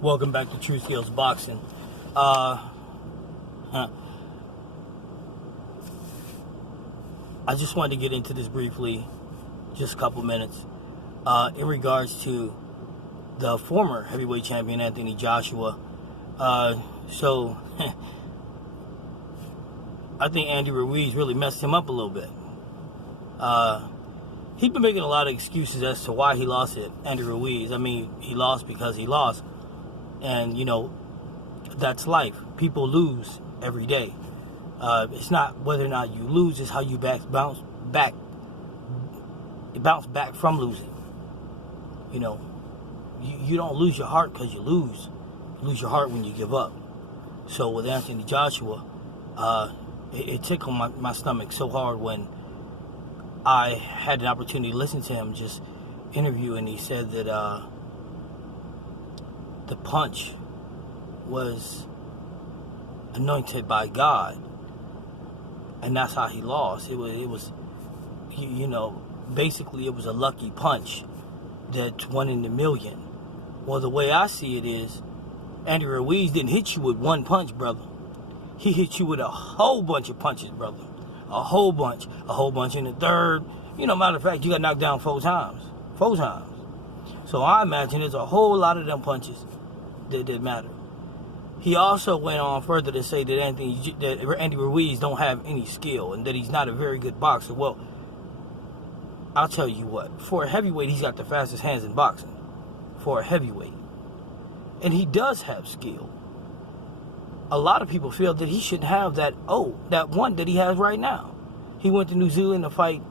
Welcome back to True Skills Boxing. I just wanted to get into this briefly, just a couple minutes, in regards to the former heavyweight champion, Anthony Joshua. So, I think Andy Ruiz really messed him up a little bit. He's been making a lot of excuses as to why he lost it, Andy Ruiz. I mean, he lost because he lost. And, that's life. People lose every day. It's not whether or not you lose, it's how you bounce back. You bounce back from losing. You don't lose your heart because you lose. You lose your heart when you give up. So with Anthony Joshua, it tickled my stomach so hard when I had an opportunity to listen to him just interview, and he said that the punch was anointed by God, and that's how he lost. It was basically it was a lucky punch that's one in a million. Well, the way I see it is, Andy Ruiz didn't hit you with one punch, brother. He hit you with a whole bunch of punches, brother. A whole bunch in the third. Matter of fact, you got knocked down 4 times. 4 times. So I imagine there's a whole lot of them punches that matter. He also went on further to say that Andy Ruiz don't have any skill and that he's not a very good boxer. Well, I'll tell you what. For a heavyweight, he's got the fastest hands in boxing. For a heavyweight. And he does have skill. A lot of people feel that he shouldn't have that one that he has right now. He went to New Zealand to fight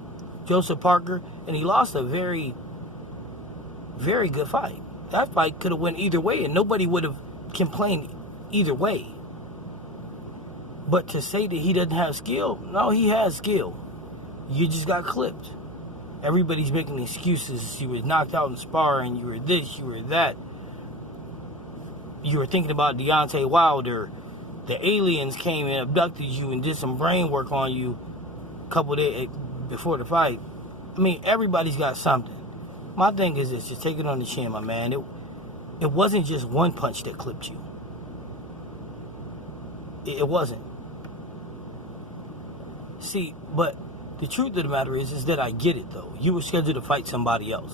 Joseph Parker, and he lost a very, very good fight. That fight could have went either way, and nobody would have complained either way. But to say that he doesn't have skill, no, he has skill. You just got clipped. Everybody's making excuses. You were knocked out in sparring. You were this, you were that. You were thinking about Deontay Wilder. The aliens came and abducted you and did some brain work on you a couple days before the fight. I mean, everybody's got something. My thing is this, just take it on the chin, my man. It wasn't just one punch that clipped you. It wasn't. See, but the truth of the matter is that I get it, though. You were scheduled to fight somebody else.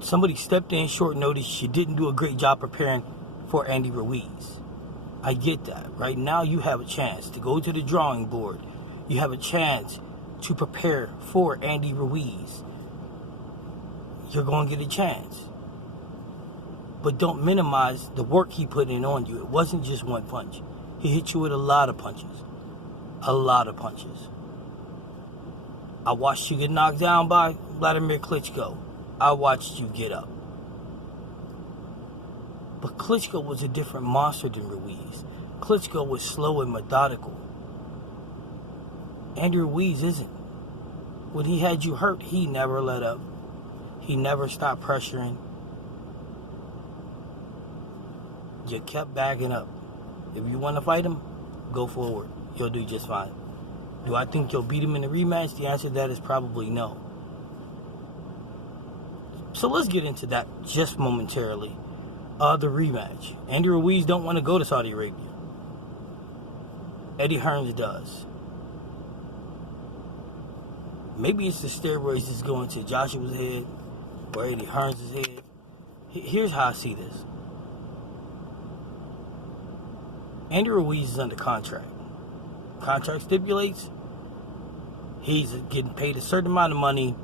Somebody stepped in short notice. You didn't do a great job preparing for Andy Ruiz. I get that. Right now, you have a chance to go to the drawing board. You have a chance to prepare for Andy Ruiz. You're going to get a chance. But don't minimize the work he put in on you. It wasn't just one punch. He hit you with a lot of punches. A lot of punches. I watched you get knocked down by Vladimir Klitschko. I watched you get up. But Klitschko was a different monster than Ruiz. Klitschko was slow and methodical. Andy Ruiz isn't. When he had you hurt, he never let up. He never stopped pressuring. You kept backing up. If you want to fight him, go forward. You'll do just fine. Do I think you'll beat him in the rematch? The answer to that is probably no. So let's get into that just momentarily. The rematch. Andy Ruiz don't want to go to Saudi Arabia. Eddie Hearns does. Maybe it's the steroids that's going to Joshua's head or Eddie Hearns' head. Here's how I see this. Andy Ruiz is under contract. Contract stipulates he's getting paid a certain amount of money,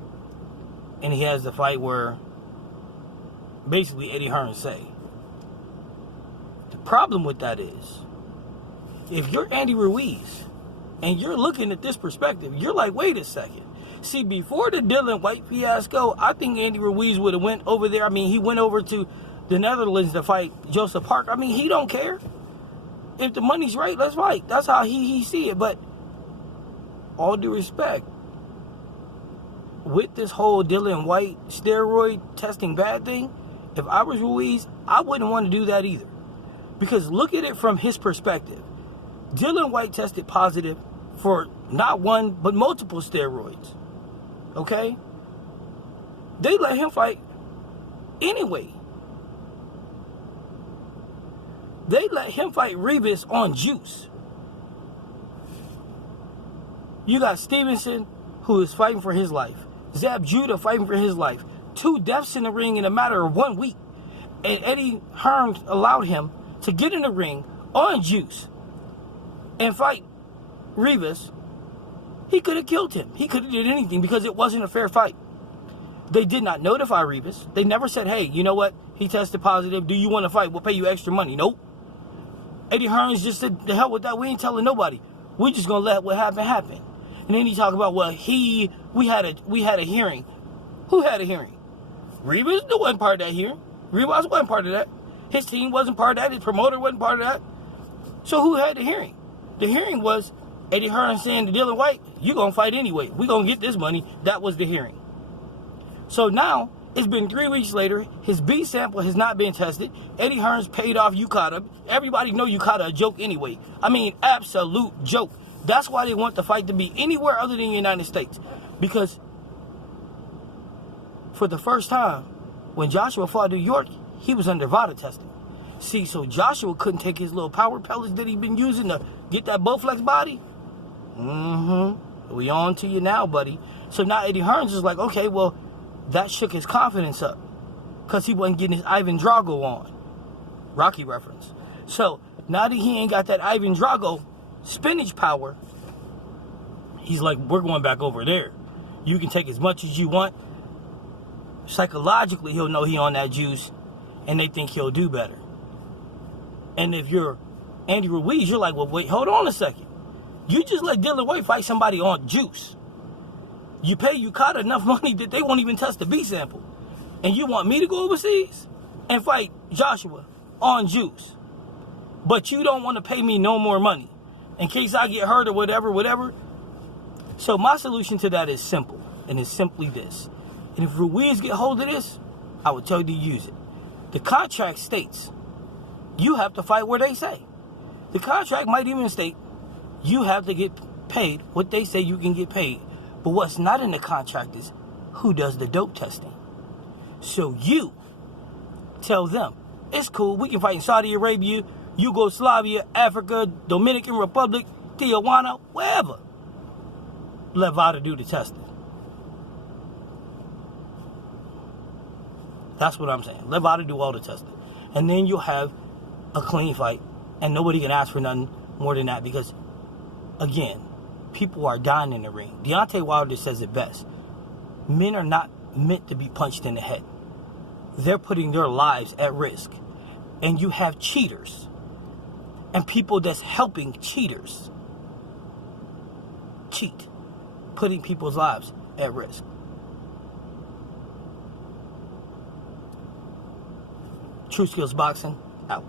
and he has the fight where basically Eddie Hearns say. The problem with that is, if you're Andy Ruiz and you're looking at this perspective, you're like, wait a second. See, before the Dillian Whyte fiasco, I think Andy Ruiz would have went over there. I mean, he went over to the Netherlands to fight Joseph Parker. I mean, he don't care. If the money's right, let's fight. That's how he see it. But all due respect, with this whole Dillian Whyte steroid testing bad thing, if I was Ruiz, I wouldn't want to do that either. Because look at it from his perspective. Dillian Whyte tested positive for not one, but multiple steroids. Okay? They let him fight anyway. They let him fight Rivas on juice. You got Stevenson, who is fighting for his life. Zab Judah fighting for his life. 2 deaths in the ring in a matter of 1 week. And Eddie Hearn allowed him to get in the ring on juice and fight Rivas. He could have killed him. He could have did anything because it wasn't a fair fight. They did not notify Rivas. They never said, hey, you know what? He tested positive. Do you want to fight? We'll pay you extra money. Nope. Eddie Hearns just said, the hell with that. We ain't telling nobody. We're just going to let what happened happen. And then he talked about, well, we had a hearing. Who had a hearing? Rivas wasn't part of that hearing. Rivas wasn't part of that. His team wasn't part of that. His promoter wasn't part of that. So who had the hearing? The hearing was Eddie Hearn saying to Dillian Whyte, you're going to fight anyway. We're going to get this money. That was the hearing. So now, it's been 3 weeks later. His B sample has not been tested. Eddie Hearn's paid off UKADA. Everybody know UKADA a joke anyway. I mean, absolute joke. That's why they want the fight to be anywhere other than the United States. Because for the first time, when Joshua fought New York, he was under VADA testing. See, so Joshua couldn't take his little power pellets that he'd been using to get that Bowflex body. We on to you now, buddy. So now Eddie Hearns is like, okay, well, that shook his confidence up. Because he wasn't getting his Ivan Drago on. Rocky reference. So now that he ain't got that Ivan Drago spinach power, he's like, we're going back over there. You can take as much as you want. Psychologically, he'll know he on that juice, and they think he'll do better. And if you're Andy Ruiz, you're like, well, wait, hold on a second. You just let Dillian Whyte fight somebody on juice. You pay UKADA enough money that they won't even test the B sample. And you want me to go overseas and fight Joshua on juice. But you don't want to pay me no more money in case I get hurt or whatever. So my solution to that is simple, and it's simply this. And if Ruiz get hold of this, I would tell you to use it. The contract states you have to fight where they say. The contract might even state you have to get paid what they say you can get paid. But what's not in the contract is who does the dope testing. So you tell them, it's cool, we can fight in Saudi Arabia, Yugoslavia, Africa, Dominican Republic, Tijuana, wherever. Let VADA do the testing. That's what I'm saying. Let VADA do all the testing. And then you'll have a clean fight. And nobody can ask for nothing more than that. Because, again, people are dying in the ring. Deontay Wilder says it best. Men are not meant to be punched in the head. They're putting their lives at risk. And you have cheaters. And people that's helping cheaters cheat. Putting people's lives at risk. True Skills Boxing, out.